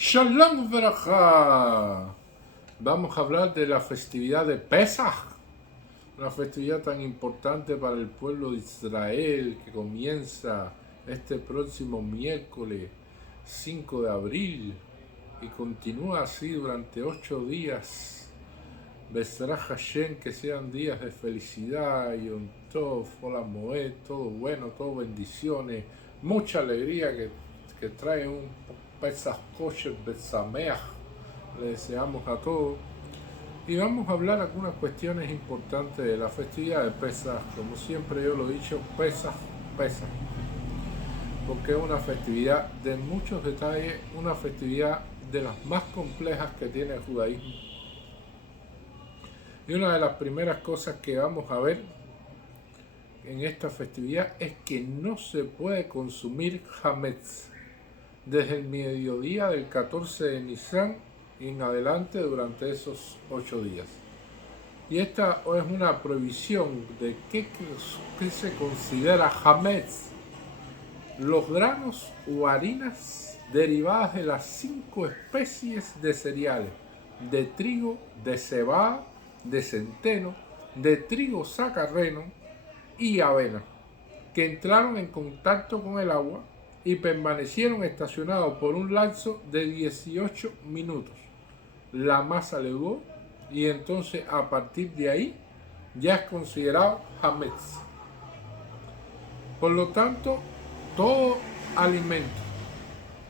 Shalom Veraja. Vamos a hablar de la festividad de Pesaj, una festividad tan importante para el pueblo de Israel que comienza este próximo miércoles 5 de abril y continúa así durante 8 días. Besará Hashem, que sean días de felicidad, Yom Tov, Hola Moed, todo bueno, todo bendiciones, mucha alegría que trae un Pesach Kosher Besameach. Le deseamos a todos. Y vamos a hablar algunas cuestiones importantes de la festividad de Pesach. Como siempre yo lo he dicho, Pesach, porque es una festividad de muchos detalles, una festividad de las más complejas que tiene el judaísmo. Y una de las primeras cosas que vamos a ver en esta festividad es que no se puede consumir hametz desde el mediodía del 14 de Nisan en adelante durante esos 8 días. Y esta es una prohibición de qué se considera hametz: los granos o harinas derivadas de las 5 especies de cereales, de trigo, de cebada, de centeno, de trigo sacarreno y avena, que entraron en contacto con el agua y permanecieron estacionados por un lapso de 18 minutos. La masa levó y entonces a partir de ahí ya es considerado hametz. Por lo tanto, todo alimento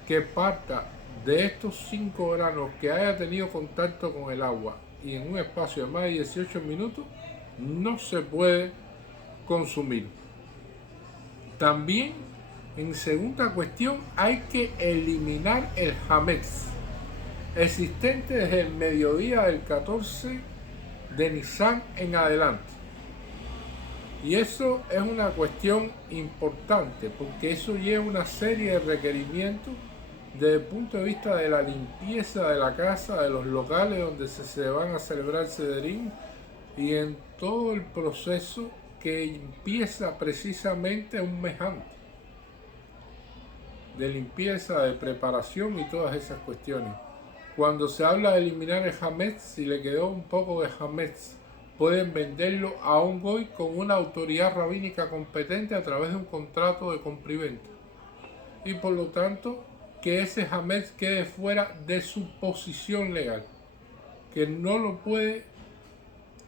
que parta de estos 5 granos que haya tenido contacto con el agua y en un espacio de más de 18 minutos no se puede consumir. También, en segunda cuestión, hay que eliminar el hametz existente desde el mediodía del 14 de Nisan en adelante. Y eso es una cuestión importante porque eso lleva una serie de requerimientos desde el punto de vista de la limpieza de la casa, de los locales donde se van a celebrar Sederim y en todo el proceso que empieza precisamente un mes antes, de limpieza, de preparación y todas esas cuestiones. Cuando se habla de eliminar el hametz, si le quedó un poco de hametz, pueden venderlo a un goy con una autoridad rabínica competente a través de un contrato de compra y venta. Y por lo tanto, que ese hametz quede fuera de su posición legal, que no lo puede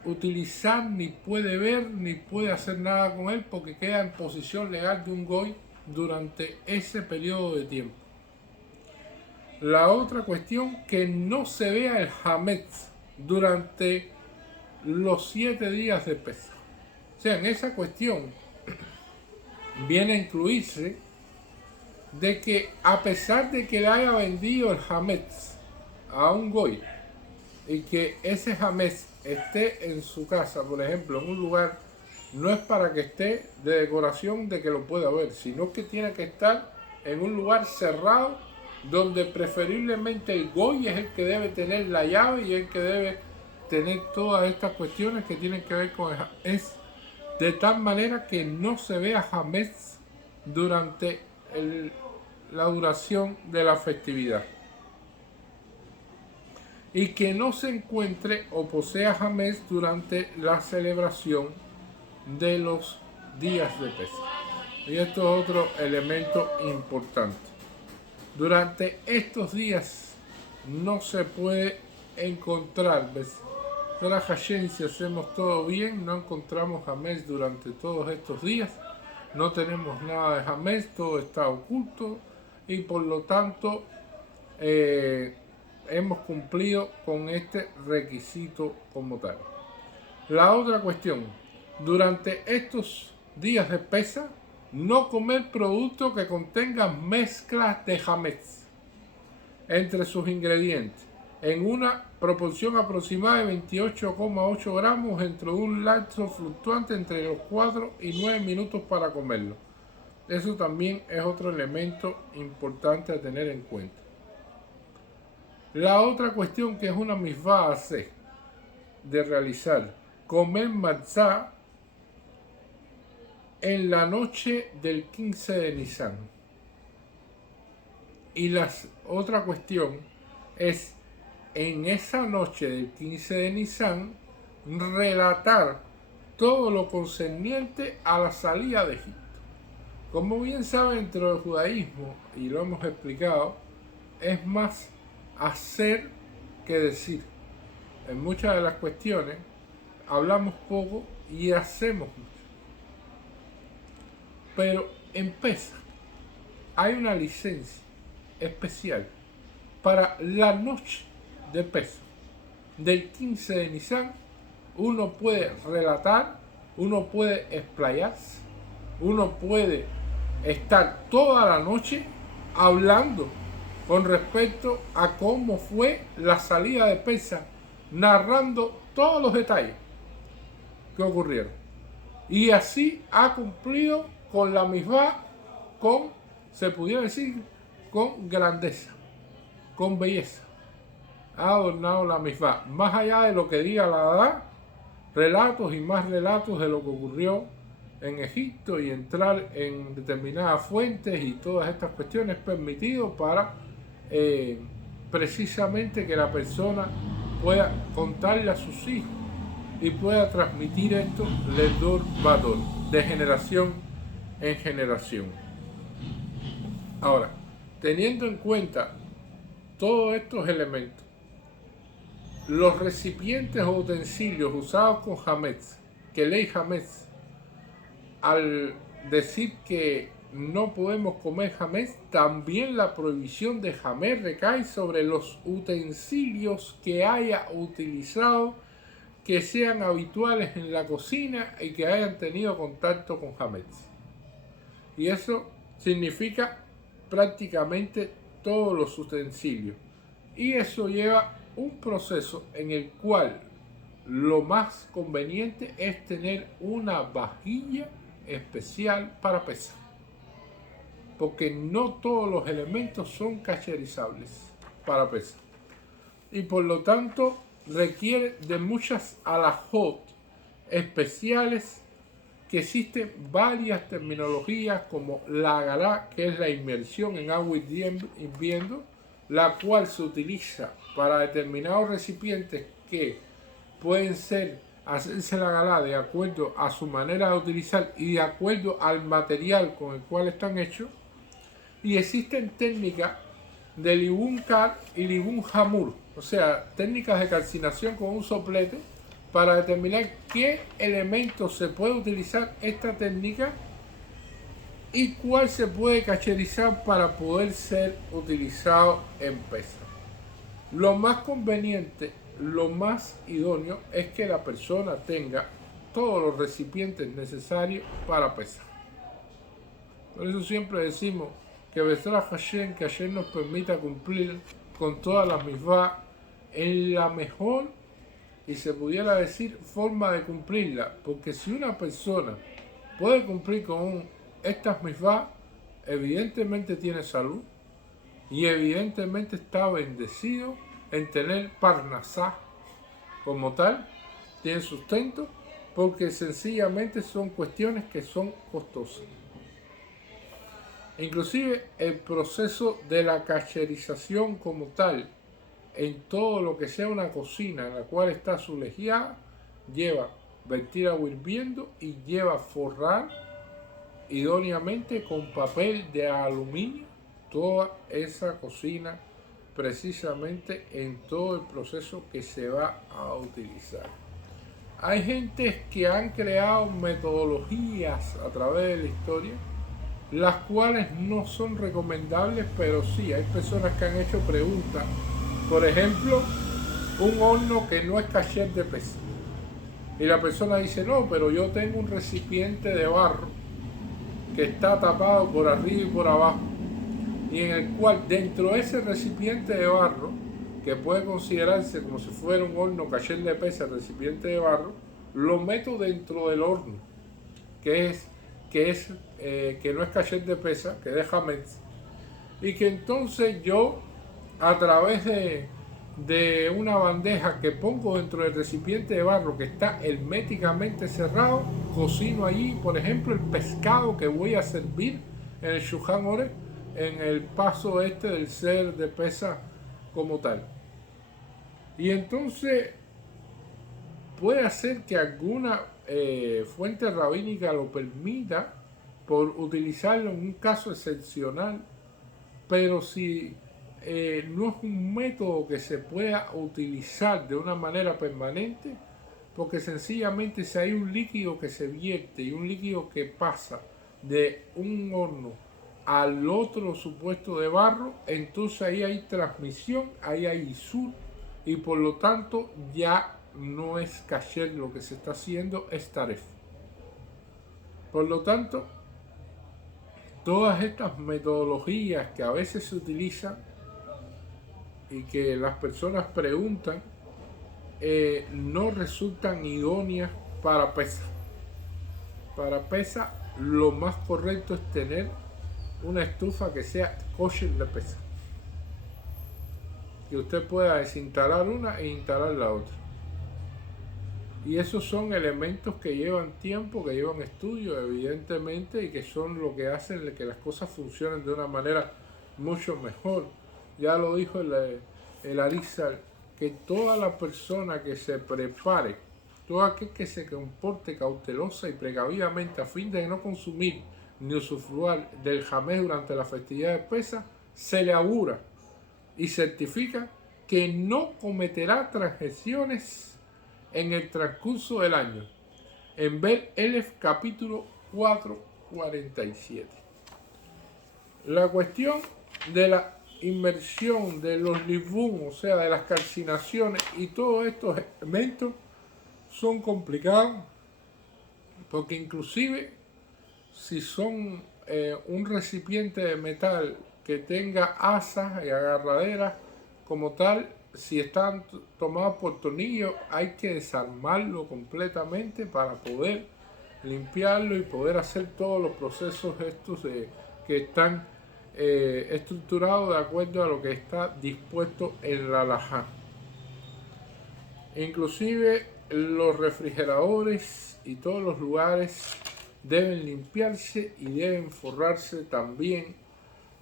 utilizar, ni puede ver, ni puede hacer nada con él, porque queda en posición legal de un goy durante ese periodo de tiempo. La otra cuestión, que no se vea el hametz durante los 7 días de Pesaj. O sea, en esa cuestión viene a incluirse de que a pesar de que le haya vendido el hametz a un goy y que ese hametz esté en su casa, por ejemplo, en un lugar, no es para que esté de decoración de que lo pueda ver, sino que tiene que estar en un lugar cerrado donde preferiblemente el goy es el que debe tener la llave y el que debe tener todas estas cuestiones que tienen que ver con el hametz, de tal manera que no se vea hametz durante la duración de la festividad, y que no se encuentre o posea hametz durante la celebración de los días de Pesaj. Y esto es otro elemento importante. Durante estos días no se puede encontrar, Besará Hashem, si hacemos todo bien, no encontramos hametz durante todos estos días, no tenemos nada de hametz, todo está oculto y por lo tanto hemos cumplido con este requisito como tal. La otra cuestión, durante estos días de Pesaj, no comer productos que contengan mezclas de hametz entre sus ingredientes en una proporción aproximada de 28,8 gramos dentro de un lapso fluctuante entre los 4 y 9 minutos para comerlo. Eso también es otro elemento importante a tener en cuenta. La otra cuestión, que es una misvá de realizar, comer matzá en la noche del 15 de Nisan Y la otra cuestión es, en esa noche del 15 de Nisan, relatar todo lo concerniente a la salida de Egipto. Como bien saben, dentro del judaísmo, y lo hemos explicado, es más hacer que decir. En muchas de las cuestiones hablamos poco y hacemos mucho. Pero en Pesaj hay una licencia especial para la noche de Pesaj del 15 de Nisan. Uno puede relatar, uno puede explayarse, uno puede estar toda la noche hablando con respecto a cómo fue la salida de Pesaj, narrando todos los detalles que ocurrieron. Y así ha cumplido con la misma, se pudiera decir, con grandeza, con belleza. Ha adornado la misma, más allá de lo que diga la Hadá, relatos y más relatos de lo que ocurrió en Egipto, y entrar en determinadas fuentes y todas estas cuestiones permitido para precisamente que la persona pueda contarle a sus hijos y pueda transmitir esto ledor vador, de generación en generación. Ahora, teniendo en cuenta todos estos elementos, los recipientes o utensilios usados con hametz, que ley hametz, al decir que no podemos comer hametz, también la prohibición de hametz recae sobre los utensilios que haya utilizado, que sean habituales en la cocina y que hayan tenido contacto con hametz. Y eso significa prácticamente todos los utensilios. Y eso lleva un proceso en el cual lo más conveniente es tener una vajilla especial para pesar, porque no todos los elementos son cacherizables para pesar, y por lo tanto requiere de muchas alajot especiales, que existen varias terminologías, como la agará, que es la inmersión en agua hirviendo, la cual se utiliza para determinados recipientes que pueden hacerse la agará de acuerdo a su manera de utilizar y de acuerdo al material con el cual están hechos. Y existen técnicas de libún kar y libún hamur, o sea, técnicas de calcinación con un soplete, para determinar qué elementos se puede utilizar esta técnica y cuál se puede cacherizar para poder ser utilizado en Pesaj. Lo más conveniente, lo más idóneo es que la persona tenga todos los recipientes necesarios para Pesaj. Por eso siempre decimos que Bezrat Hashem, que Hashem nos permita cumplir con todas las misvah en la mejor, y se pudiera decir, forma de cumplirla, porque si una persona puede cumplir con estas misvah, evidentemente tiene salud y evidentemente está bendecido en tener parnasá como tal, tiene sustento, porque sencillamente son cuestiones que son costosas. Inclusive el proceso de la cacherización como tal, en todo lo que sea una cocina en la cual está sulejiada, lleva vertir agua hirviendo y lleva forrar idóneamente con papel de aluminio toda esa cocina, precisamente en todo el proceso que se va a utilizar. Hay gente que han creado metodologías a través de la historia, las cuales no son recomendables, pero sí hay personas que han hecho preguntas. Por ejemplo, un horno que no es kasher de Pesaj, y la persona dice, no, pero yo tengo un recipiente de barro que está tapado por arriba y por abajo, y en el cual dentro de ese recipiente de barro, que puede considerarse como si fuera un horno kasher de Pesaj, recipiente de barro, lo meto dentro del horno, que no es kasher de Pesaj, que es hametz, y que entonces yo, a través de una bandeja que pongo dentro del recipiente de barro que está herméticamente cerrado, cocino allí, por ejemplo, el pescado que voy a servir en el Shulchan Aruch, en el paso este del ser de pesa como tal. Y entonces puede ser que alguna fuente rabínica lo permita por utilizarlo en un caso excepcional, pero si no es un método que se pueda utilizar de una manera permanente, porque sencillamente si hay un líquido que se vierte y un líquido que pasa de un horno al otro supuesto de barro, entonces ahí hay transmisión, ahí hay isur, y por lo tanto ya no es kasher lo que se está haciendo, es taref. Por lo tanto, todas estas metodologías que a veces se utilizan y que las personas preguntan, no resultan idóneas para pesa. Para pesa, lo más correcto es tener una estufa que sea kosher de pesa, que usted pueda desinstalar una e instalar la otra. Y esos son elementos que llevan tiempo, que llevan estudio, evidentemente, y que son lo que hacen que las cosas funcionen de una manera mucho mejor. Ya lo dijo el Arizal, que toda la persona que se prepare, todo aquel que se comporte cautelosa y precavidamente a fin de no consumir ni usufruir del jamés durante la festividad de Pesaj, se le augura y certifica que no cometerá transgresiones en el transcurso del año. En Ver Elef capítulo 4:47. La cuestión de la inmersión de los libún, o sea, de las calcinaciones y todos estos elementos son complicados, porque inclusive si son un recipiente de metal que tenga asas y agarraderas como tal, si están tomados por tornillos, hay que desarmarlo completamente para poder limpiarlo y poder hacer todos los procesos estos que están estructurados de acuerdo a lo que está dispuesto en la halajá. Inclusive los refrigeradores y todos los lugares deben limpiarse y deben forrarse también.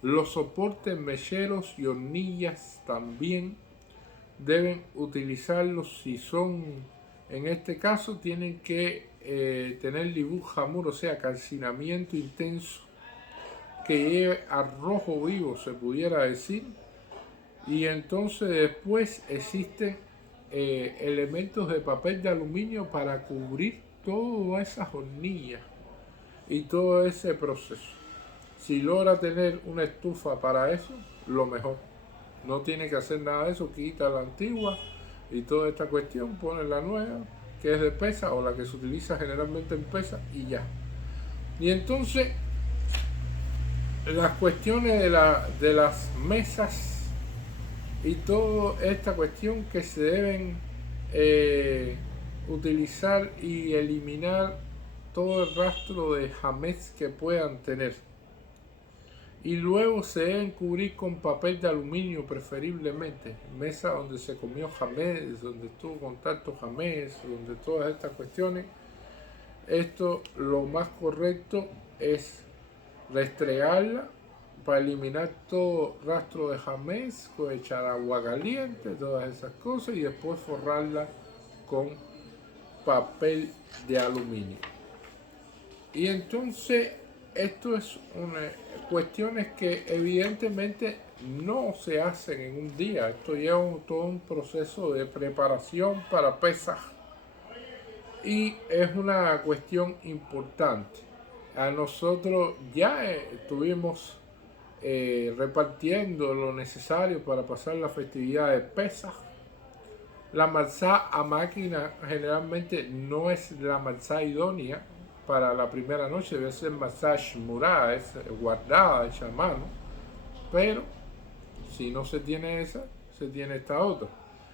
Los soportes mecheros y hornillas también deben utilizarlos. Si son, en este caso, tienen que tener libu jamur, o sea, calcinamiento intenso que lleve a rojo vivo, se pudiera decir. Y entonces después existen elementos de papel de aluminio para cubrir todas esas hornillas y todo ese proceso. Si logra tener una estufa para eso, lo mejor. No tiene que hacer nada de eso, quita la antigua y toda esta cuestión, pone la nueva, que es de pesa o la que se utiliza generalmente en pesa y ya. Y entonces, las cuestiones de las mesas y toda esta cuestión que se deben utilizar y eliminar todo el rastro de jamés que puedan tener. Y luego se deben cubrir con papel de aluminio preferiblemente, mesa donde se comió jamés, donde tuvo contacto jamés, donde todas estas cuestiones. Esto, lo más correcto es restregarla para eliminar todo rastro de jamés, echar agua caliente, todas esas cosas, y después forrarla con papel de aluminio. Y entonces esto es cuestiones que evidentemente no se hacen en un día. Esto lleva todo un proceso de preparación para Pesaj. Y es una cuestión importante. A nosotros ya estuvimos repartiendo lo necesario para pasar la festividad de Pesaj. La matzá a máquina generalmente no es la matzá idónea para la primera noche, debe ser matzá shmurá, es guardada, hecha a mano, pero si no se tiene esa, se tiene esta otra.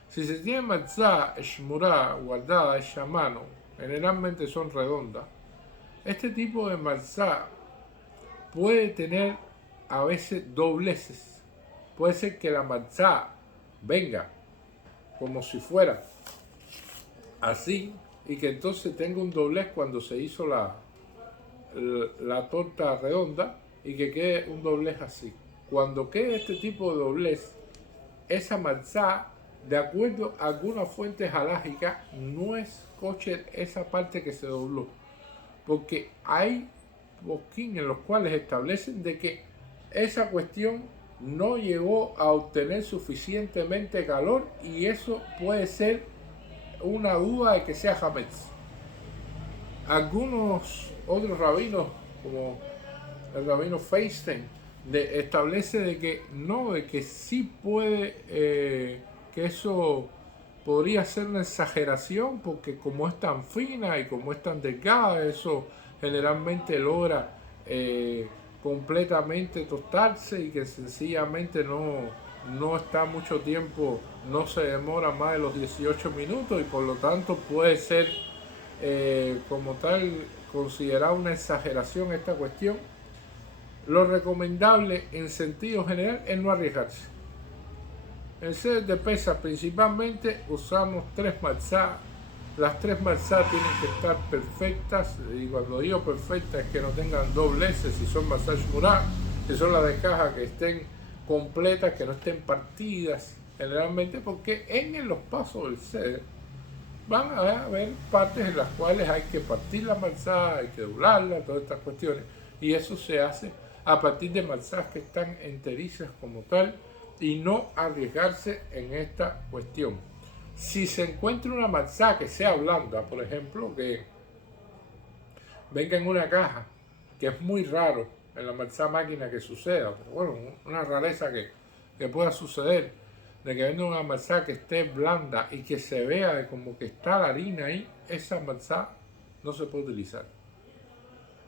Si se tiene matzá shmurá, guardada, hecha a mano, generalmente son redondas. Este tipo de matzá puede tener a veces dobleces. Puede ser que la matzá venga como si fuera así, y que entonces tenga un doblez cuando se hizo la torta redonda y que quede un doblez así. cuando quede este tipo de doblez, esa matzá, de acuerdo a algunas fuentes halágicas, no es kosher esa parte que se dobló, porque hay posquín en los cuales establecen de que esa cuestión no llegó a obtener suficientemente calor y eso puede ser una duda de que sea hametz. Algunos otros rabinos, como el rabino Feinstein, establece de que no, de que sí puede, que eso podría ser una exageración, porque como es tan fina y como es tan delgada, eso generalmente logra completamente tostarse y que sencillamente no está mucho tiempo, no se demora más de los 18 minutos y por lo tanto puede ser como tal considerada una exageración esta cuestión. Lo recomendable en sentido general es no arriesgarse. En seder de pesas principalmente usamos 3 matzá. Las 3 matzá tienen que estar perfectas, y cuando digo perfectas es que no tengan dobleces, si son matzá shmurá, si son las de caja, que estén completas, que no estén partidas, generalmente porque en los pasos del seder van a haber partes en las cuales hay que partir la matzá, hay que doblarla, todas estas cuestiones, y eso se hace a partir de matzás que están enterizas como tal y no arriesgarse en esta cuestión. Si se encuentra una matzá que sea blanda, por ejemplo, que venga en una caja, que es muy raro en la matzá máquina que suceda, pero bueno, una rareza que pueda suceder, de que venga una matzá que esté blanda y que se vea de como que está la harina ahí, esa matzá no se puede utilizar.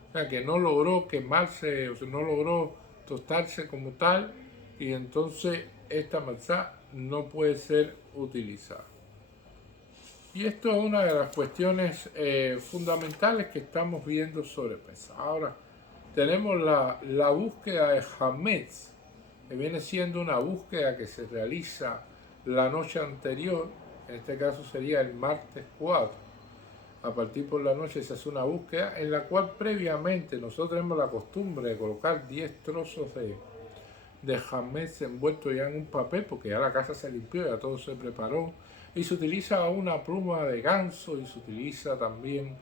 O sea, que no logró quemarse, o sea, no logró tostarse como tal, y entonces esta matzá no puede ser utilizada. Y esto es una de las cuestiones fundamentales que estamos viendo sobre Pesaj. Ahora, tenemos la búsqueda de Hametz, que viene siendo una búsqueda que se realiza la noche anterior, en este caso sería el martes 4. A partir por la noche se hace una búsqueda en la cual previamente nosotros tenemos la costumbre de colocar 10 trozos de hametz envuelto ya en un papel, porque ya la casa se limpió, ya todo se preparó, y se utiliza una pluma de ganso, y se utiliza también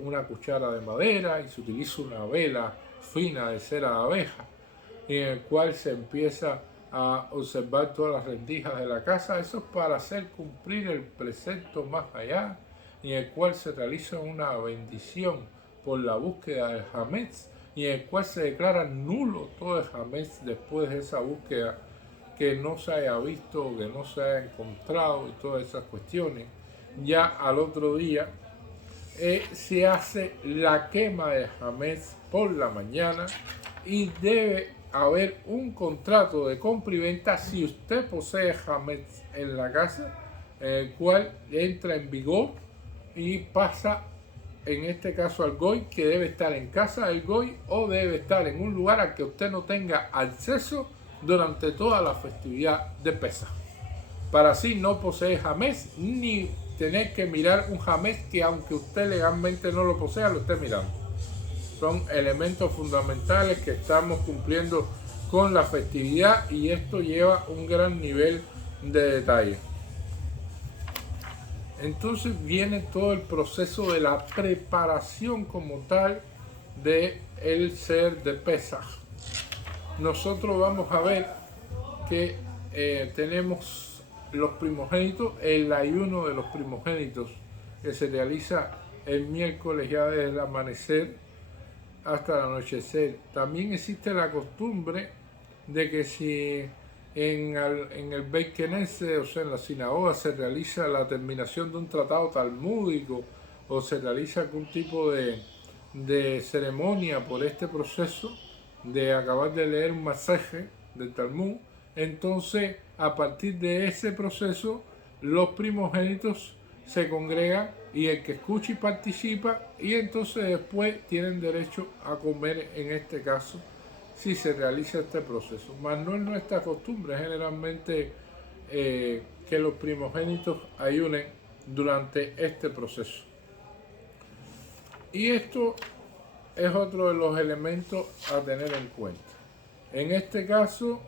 una cuchara de madera, y se utiliza una vela fina de cera de abeja, en el cual se empieza a observar todas las rendijas de la casa. Eso es para hacer cumplir el precepto más allá, en el cual se realiza una bendición por la búsqueda del hametz, y en el cual se declara nulo todo el hametz después de esa búsqueda, que no se haya visto, que no se haya encontrado y todas esas cuestiones. Ya al otro día se hace la quema de hametz por la mañana y debe haber un contrato de compra y venta si usted posee hametz en la casa, el cual entra en vigor y pasa en este caso al goy, que debe estar en casa del goy o debe estar en un lugar al que usted no tenga acceso durante toda la festividad de Pesaj, para así no poseer hametz ni tener que mirar un hametz que aunque usted legalmente no lo posea, lo esté mirando. Son elementos fundamentales que estamos cumpliendo con la festividad y esto lleva un gran nivel de detalle. Entonces viene todo el proceso de la preparación como tal de el ser de Pesaj. Nosotros vamos a ver que tenemos los primogénitos, el ayuno de los primogénitos que se realiza el miércoles ya desde el amanecer hasta el anochecer. También existe la costumbre de que si en el Beit Knesset, o sea, en la sinagoga, se realiza la terminación de un tratado talmúdico o se realiza algún tipo de ceremonia por este proceso de acabar de leer un masaje del Talmud, entonces a partir de ese proceso los primogénitos se congregan y el que escucha y participa, y entonces después tienen derecho a comer, en este caso si se realiza este proceso. Mas no es nuestra costumbre generalmente que los primogénitos ayunen durante este proceso. Y esto es otro de los elementos a tener en cuenta. En este caso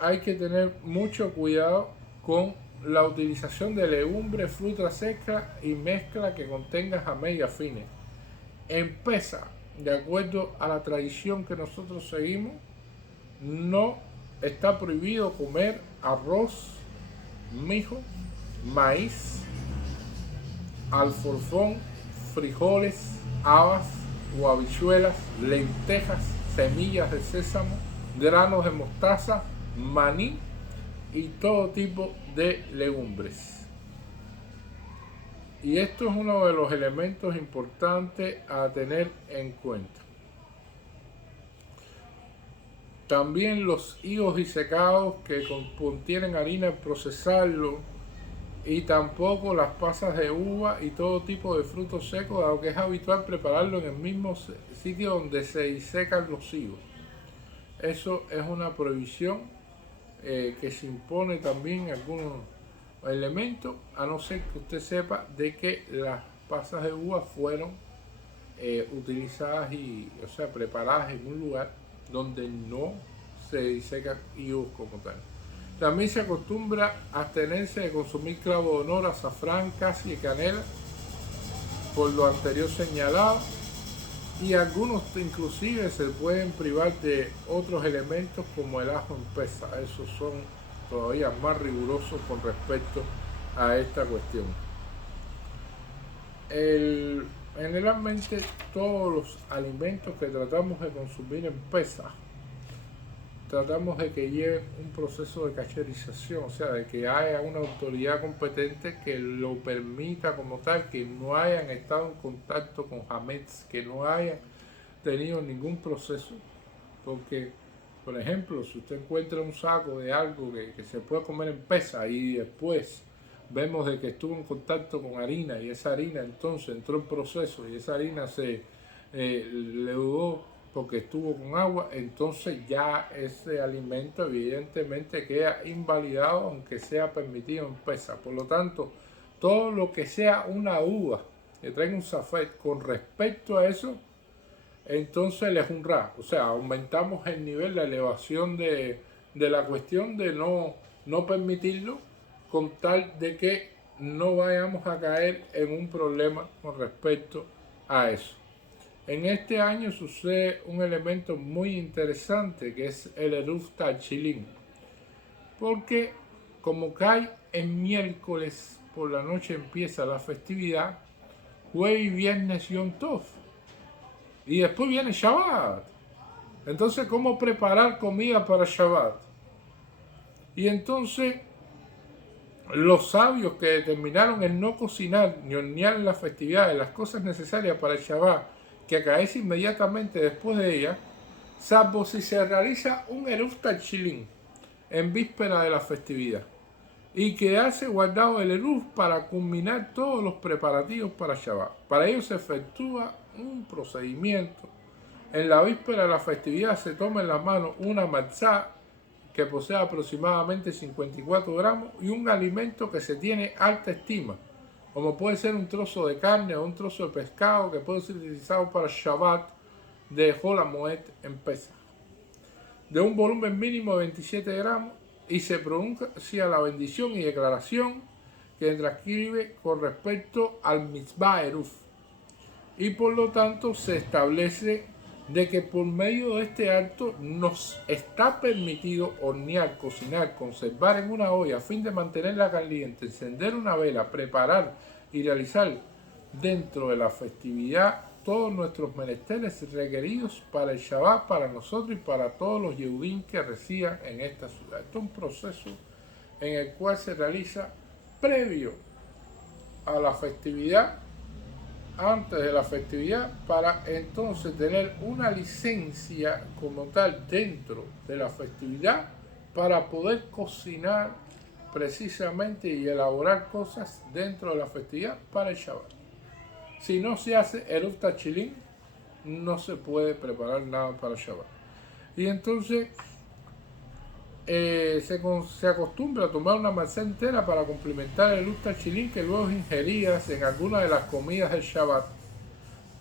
hay que tener mucho cuidado con la utilización de legumbres, fruta seca y mezcla que contenga jamés y afines. En Pesa, de acuerdo a la tradición que nosotros seguimos, no está prohibido comer arroz, mijo, maíz, alforfón, frijoles, habas o habichuelas, lentejas, semillas de sésamo, granos de mostaza, maní y todo tipo de legumbres. Y esto es uno de los elementos importantes a tener en cuenta. También los higos disecados que contienen harina al procesarlo, y tampoco las pasas de uva y todo tipo de frutos secos, dado que es habitual prepararlo en el mismo sitio donde se disecan los higos. Eso es una prohibición que se impone también en algunos elementos, a no ser que usted sepa de que las pasas de uva fueron utilizadas o sea, preparadas en un lugar donde no se disecan higos como tal. También se acostumbra a abstenerse de consumir clavo de honor, azafrán, casi y canela, por lo anterior señalado, y algunos inclusive se pueden privar de otros elementos como el ajo en Pesa. Esos son todavía más rigurosos con respecto a esta cuestión. Generalmente todos los alimentos que tratamos de consumir en Pesa, tratamos de que lleven un proceso de cacherización, o sea, de que haya una autoridad competente que lo permita como tal, que no hayan estado en contacto con hametz, que no hayan tenido ningún proceso, porque, por ejemplo, si usted encuentra un saco de algo que se puede comer en Pesa y después vemos de que estuvo en contacto con harina y esa harina entonces entró en proceso y esa harina se leudó porque estuvo con agua, entonces ya ese alimento evidentemente queda invalidado aunque sea permitido en Pesa. Por lo tanto, todo lo que sea una uva que traiga un safet con respecto a eso, entonces le junra, o sea, aumentamos el nivel, la elevación de la cuestión de no permitirlo, con tal de que no vayamos a caer en un problema con respecto a eso. En este año sucede un elemento muy interesante que es el Eruv Tachilin, porque como cae en miércoles por la noche empieza la festividad, jueves y viernes Yom Tov, y después viene Shabbat. Entonces, ¿cómo preparar comida para Shabbat? Y entonces los sabios que determinaron el no cocinar ni hornear en las festividades las cosas necesarias para el Shabbat, que acaece inmediatamente después de ella, salvo si se realiza un Eruv Tachilin en víspera de la festividad, y quedarse guardado el Eruv para culminar todos los preparativos para Shabbat. Para ello se efectúa un procedimiento. En la víspera de la festividad se toma en la mano una matzá que posee aproximadamente 54 gramos y un alimento que se tiene alta estima, como puede ser un trozo de carne o un trozo de pescado que puede ser utilizado para Shabbat de Hol HaMoed en Pesa, de un volumen mínimo de 27 gramos, y se pronuncia la bendición y declaración que transcribe con respecto al mitzvah Eruv, y por lo tanto se establece de que por medio de este acto nos está permitido hornear, cocinar, conservar en una olla a fin de mantenerla caliente, encender una vela, preparar y realizar dentro de la festividad todos nuestros menesteres requeridos para el Shabbat, para nosotros y para todos los Yehudim que residan en esta ciudad. Esto es un proceso en el cual se realiza previo a la festividad, antes de la festividad, para entonces tener una licencia como tal dentro de la festividad para poder cocinar precisamente y elaborar cosas dentro de la festividad para el Shabbat. Si no se hace Eruv Tachilin, no se puede preparar nada para el Shabbat. Y entonces se acostumbra a tomar una matzá entera para complementar el Eruv Tachilin, que luego es ingerida en alguna de las comidas del Shabbat,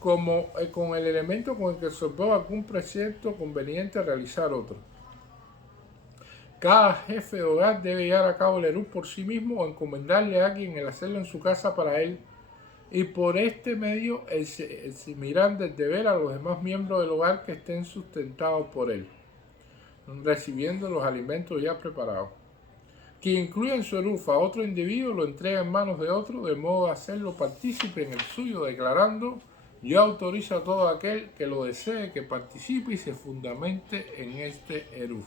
como con el elemento con el que resolvió algún precepto conveniente a realizar otro. Cada jefe de hogar debe llevar a cabo el eruv por sí mismo o encomendarle a alguien el hacerlo en su casa para él, y por este medio eximirán del deber a los demás miembros del hogar que estén sustentados por él, recibiendo los alimentos ya preparados. Quien incluya en su eruv a otro individuo lo entrega en manos de otro, de modo a hacerlo partícipe en el suyo, declarando: yo autorizo a todo aquel que lo desee que participe y se fundamente en este eruv.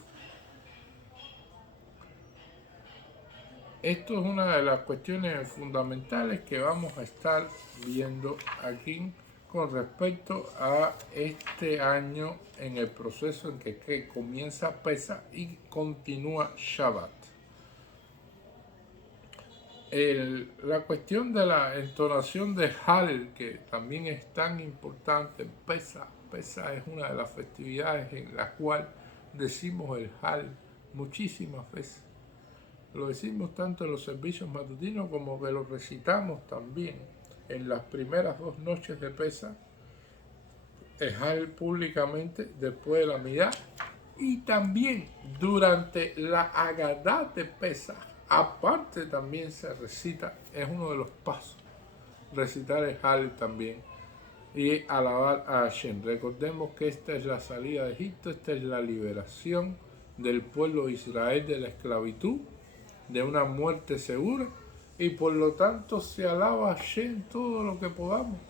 Esto es una de las cuestiones fundamentales que vamos a estar viendo aquí con respecto a este año en el proceso en que comienza Pesach y continúa Shabbat. La cuestión de la entonación de Hal, que también es tan importante en Pesach. Pesach es una de las festividades en la cual decimos el Hal muchísimas veces. Lo decimos tanto en los servicios matutinos como que lo recitamos también en las primeras 2 noches de Pesach, el Hal públicamente después de la Midá, y también durante la Agadá de Pesach. Aparte también se recita, es uno de los pasos, recitar el Hal también y alabar a Hashem. Recordemos que esta es la salida de Egipto, esta es la liberación del pueblo de Israel de la esclavitud, de una muerte segura, y por lo tanto se alaba a Hashem todo lo que podamos.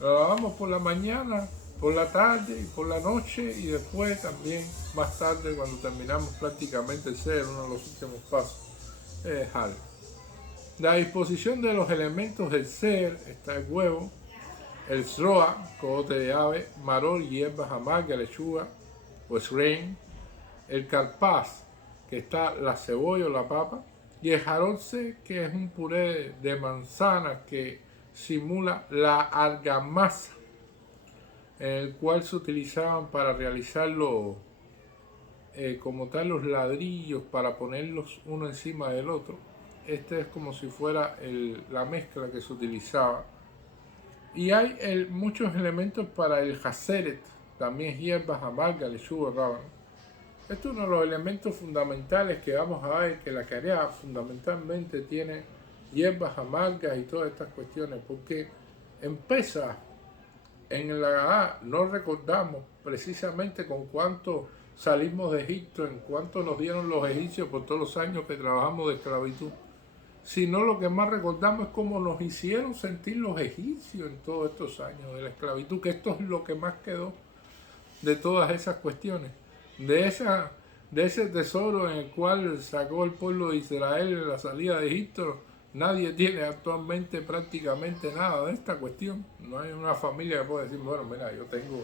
Lo alabamos por la mañana, por la tarde y por la noche, y después también más tarde cuando terminamos prácticamente el ser, uno de los últimos pasos. Hal. La disposición de los elementos del ser está el huevo, el zroa, cogote de ave, maror, hierbas amargas, lechuga o esrein, el carpaz, que está la cebolla o la papa, y el jarotse, que es un puré de manzana que simula la argamasa, en el cual se utilizaban para realizarlo como tal los ladrillos, para ponerlos uno encima del otro. Este es como si fuera la mezcla que se utilizaba. Y hay muchos elementos para el haseret, también hierbas amargas, lechuga, rábano. Esto es uno de los elementos fundamentales que vamos a ver, que la Carea fundamentalmente tiene hierbas amargas y todas estas cuestiones, porque en Pesach, en la Agadá, no recordamos precisamente con cuánto salimos de Egipto, en cuánto nos dieron los egipcios por todos los años que trabajamos de esclavitud, sino lo que más recordamos es cómo nos hicieron sentir los egipcios en todos estos años de la esclavitud, que esto es lo que más quedó de todas esas cuestiones, de ese tesoro en el cual sacó el pueblo de Israel en la salida de Egipto. Nadie tiene actualmente prácticamente nada de esta cuestión. No hay una familia que pueda decir, bueno, mira, yo tengo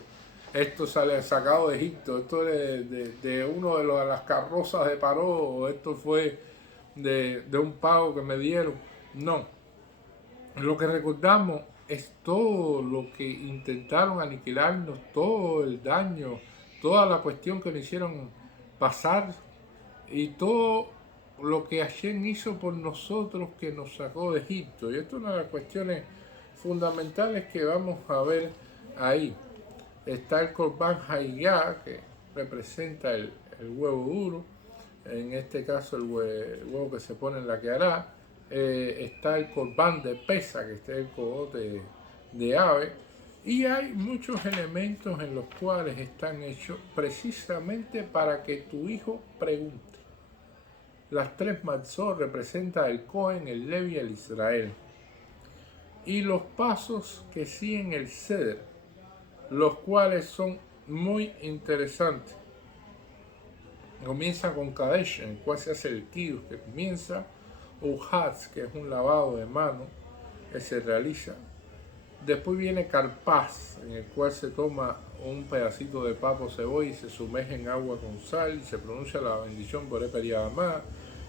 esto sacado de Egipto, esto es de uno de las carrozas de Paró, o esto fue de un pago que me dieron. No, lo que recordamos es todo lo que intentaron aniquilarnos, todo el daño, toda la cuestión que nos hicieron pasar y todo lo que Hashem hizo por nosotros, que nos sacó de Egipto. Y esto es una de las cuestiones fundamentales que vamos a ver ahí. Está el Korban Haigá, que representa el huevo duro, en este caso el huevo que se pone en la quehará. Está el Korban de Pesach, que está el cogote de ave, y hay muchos elementos en los cuales están hechos precisamente para que tu hijo pregunte. Las 3 matzot representan el Cohen, el Levi y el Israel, y los pasos que siguen el Seder, los cuales son muy interesantes. Comienza con Kadesh, en el cual se hace el Kiddush, que comienza, Uhatz, que es un lavado de mano que se realiza. Después viene Carpaz, en el cual se toma un pedacito de papa o cebolla y se sumerge en agua con sal y se pronuncia la bendición por Periadamá.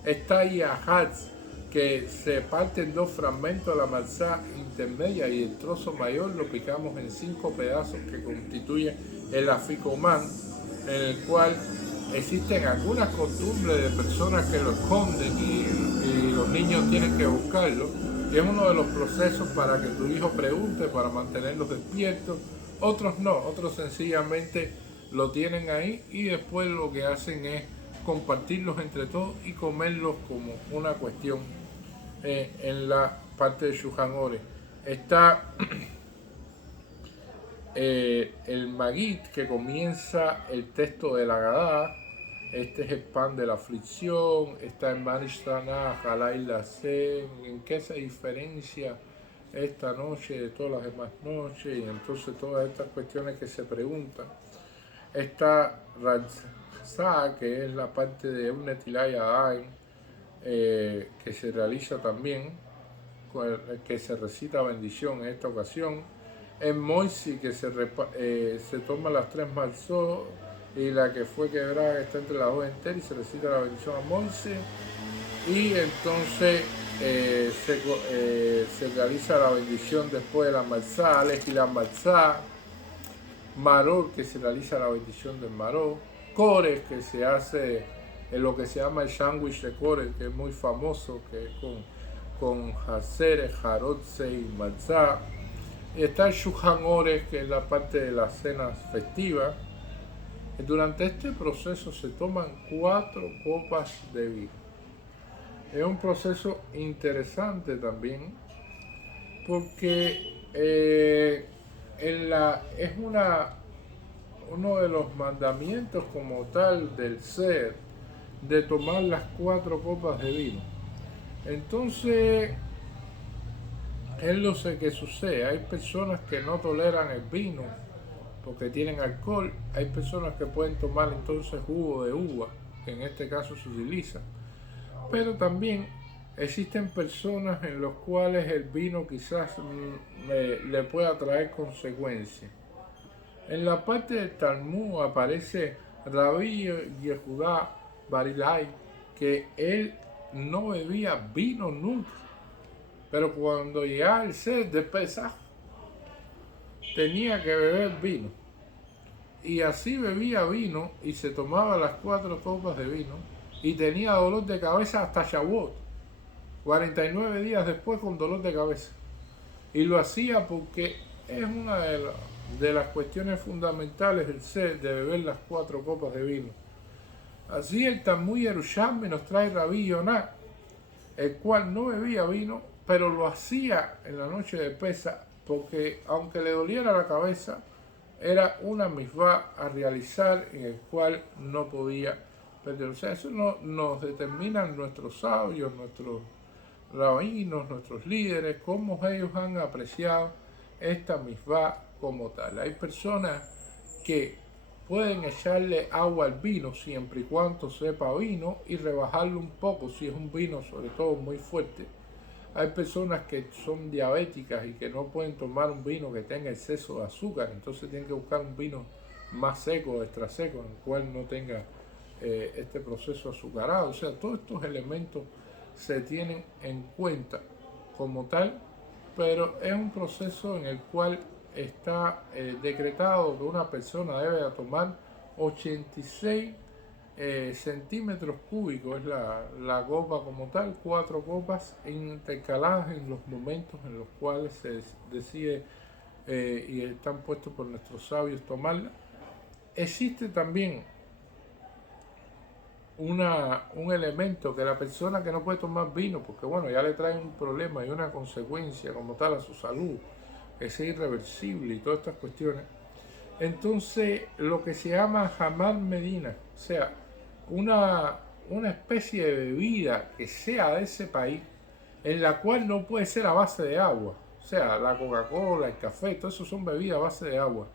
Está Yahatz, que se parte en 2 fragmentos de la matzá intermedia, y el trozo mayor lo picamos en 5 pedazos que constituye el aficomán, en el cual existen algunas costumbres de personas que lo esconden y los niños tienen que buscarlo, y es uno de los procesos para que tu hijo pregunte, para mantenerlos despiertos. Otros no, otros sencillamente lo tienen ahí y después lo que hacen es compartirlos entre todos y comerlos como una cuestión. En la parte de Shulchan Aruch está el Magid, que comienza el texto de la Agadá. Este es el pan de la aflicción. Está en Manishtana, Halay Lasem. ¿En qué se diferencia esta noche de todas las demás noches? Y entonces todas estas cuestiones que se preguntan. Está Ratzah, que es la parte de un Netilay Adai, que se realiza también, que se recita bendición en esta ocasión. En Moisi, que se toma las 3 marzot y la que fue quebrada está entre las 2 enteras y se recita la bendición a Moisi. Y entonces se realiza la bendición después de la marzá, Alex y la marzá. Maror, que se realiza la bendición del Maror. Kores, que se hace en lo que se llama el sándwich de Kores, que es muy famoso, que es con Haseres, Jarotse y Matzah. Y está el Shulchan Aruch, que es la parte de las cenas festivas. Durante este proceso se toman 4 copas de vino. Es un proceso interesante también, porque es uno de los mandamientos como tal del ser, de tomar las 4 copas de vino. Entonces, es lo que sucede. Hay personas que no toleran el vino porque tienen alcohol. Hay personas que pueden tomar entonces jugo de uva, que en este caso se utiliza. Pero también existen personas en las cuales el vino quizás le pueda traer consecuencias. En la parte del Talmud aparece Rabbi Yehudá Barilai, que él no bebía vino nunca. Pero cuando llegaba el sed de Pesaj, tenía que beber vino. Y así bebía vino y se tomaba las 4 copas de vino y tenía dolor de cabeza hasta Shavuot, 49 días después con dolor de cabeza. Y lo hacía porque es una de las cuestiones fundamentales del sed, de beber las 4 copas de vino. Así el Talmud Yerushalmi nos trae Rabbi Yonah, el cual no bebía vino, pero lo hacía en la noche de Pesaj, porque aunque le doliera la cabeza, era una misvá a realizar en el cual no podía perder. O sea, eso nos determinan nuestros sabios, nuestros rabinos, nuestros líderes, cómo ellos han apreciado esta misvá como tal. Hay personas que pueden echarle agua al vino siempre y cuando sepa vino y rebajarlo un poco si es un vino sobre todo muy fuerte. Hay personas que son diabéticas y que no pueden tomar un vino que tenga exceso de azúcar, entonces tienen que buscar un vino más seco, extra seco, en el cual no tenga este proceso azucarado. O sea, todos estos elementos se tienen en cuenta como tal, pero es un proceso en el cual está decretado que una persona debe tomar 86 centímetros cúbicos, es la copa como tal, 4 copas intercaladas en los momentos en los cuales se decide y están puestos por nuestros sabios tomarla. Existe también un elemento que la persona que no puede tomar vino, porque bueno, ya le trae un problema y una consecuencia como tal a su salud, que es irreversible y todas estas cuestiones. Entonces, lo que se llama Hamad Medina, o sea, una especie de bebida que sea de ese país, en la cual no puede ser a base de agua. O sea, la Coca-Cola, el café, todo eso son bebidas a base de agua.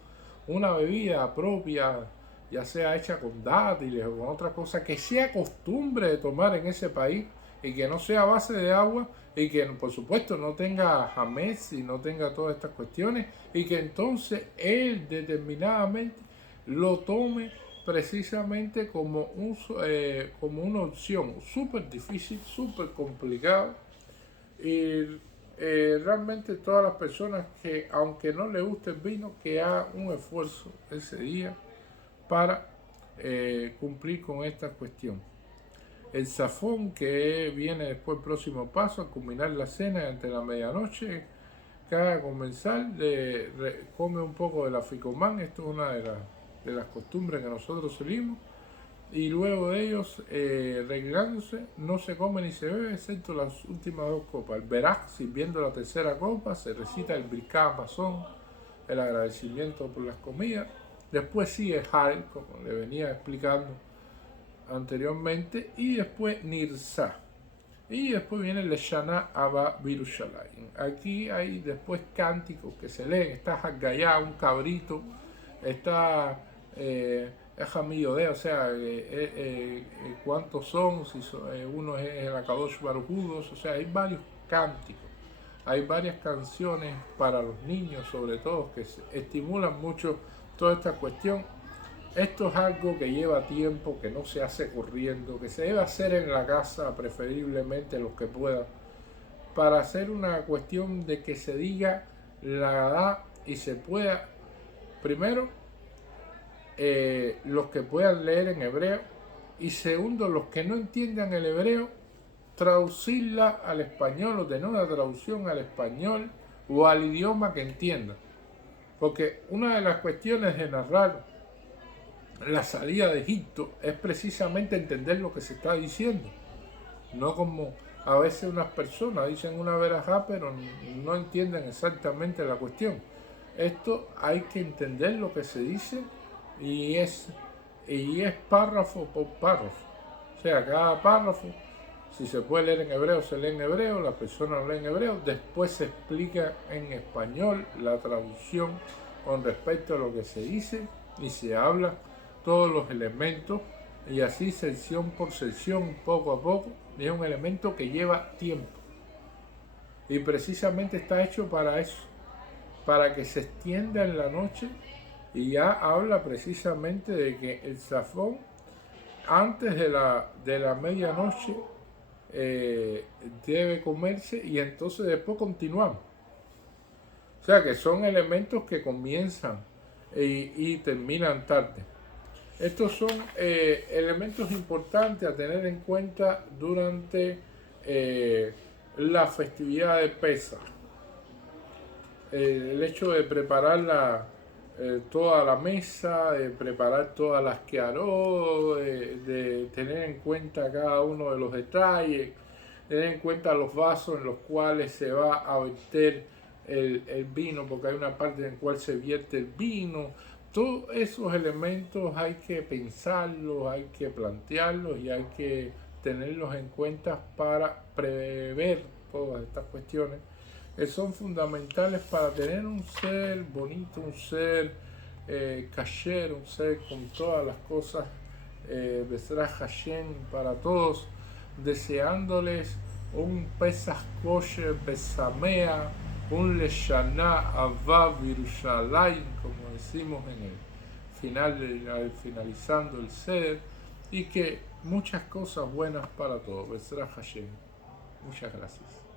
Una bebida propia, ya sea hecha con dátiles o con otra cosa, que sea costumbre de tomar en ese país y que no sea a base de agua y que por supuesto no tenga jamés y no tenga todas estas cuestiones y que entonces él determinadamente lo tome precisamente como una opción súper difícil, súper complicado y realmente todas las personas que aunque no les guste el vino, que hagan un esfuerzo ese día para cumplir con esta cuestión. el zafón, que viene después el próximo paso, al culminar la cena entre la medianoche. Cada comensal come un poco de la ficomán. Esto es una de las costumbres que nosotros seguimos. Y luego de ellos, retirándose, no se come ni se bebe, excepto las últimas dos copas. El Berak, sirviendo la tercera copa, se recita el Birká Hamazon, el agradecimiento por las comidas. Después sigue Hal, como le venía explicando anteriormente, y después Nirsa. Y después viene el Shana Abba Birushalayim. Aquí hay después cánticos que se leen. Está Haggayá, un cabrito. Está Jamillodé, o sea, cuántos son, si uno es el Akadosh Baruj Hu, o sea, hay varios cánticos. Hay varias canciones para los niños, sobre todo, que estimulan mucho toda esta cuestión. Esto es algo que lleva tiempo, que no se hace corriendo, que se debe hacer en la casa, preferiblemente los que puedan, para hacer una cuestión de que se diga la edad y se pueda, primero, los que puedan leer en hebreo, y segundo, los que no entiendan el hebreo, traducirla al español o tener una traducción al español o al idioma que entiendan. Porque una de las cuestiones de narrar la salida de Egipto es precisamente entender lo que se está diciendo. No como a veces unas personas dicen una verajá, pero no entienden exactamente la cuestión. Esto hay que entender lo que se dice y es párrafo por párrafo. O sea, cada párrafo, si se puede leer en hebreo, se lee en hebreo, la persona lo lee en hebreo, después se explica en español la traducción con respecto a lo que se dice y se habla todos los elementos, y así sección por sección, poco a poco. Es un elemento que lleva tiempo y precisamente está hecho para eso, para que se extienda en la noche. Y ya habla precisamente de que el zafón antes de la medianoche debe comerse, y entonces después continuamos. O sea que son elementos que comienzan y terminan tarde. Estos son elementos importantes a tener en cuenta durante la festividad de Pesaj. El hecho de preparar toda la mesa, de preparar todas las kearot, de tener en cuenta cada uno de los detalles, tener en cuenta los vasos en los cuales se va a verter el vino, porque hay una parte en la cual se vierte el vino. Todos esos elementos hay que pensarlos, hay que plantearlos y hay que tenerlos en cuenta para prever todas estas cuestiones que son fundamentales para tener un ser bonito, un ser kasher, un ser con todas las cosas Bezrat Hashem para todos, deseándoles un Pesach Kosher Besamea, un Leshaná Abba Birushalayim, como decimos en el final, finalizando el Seder, y que muchas cosas buenas para todos. Bezrat Hashem. Muchas gracias.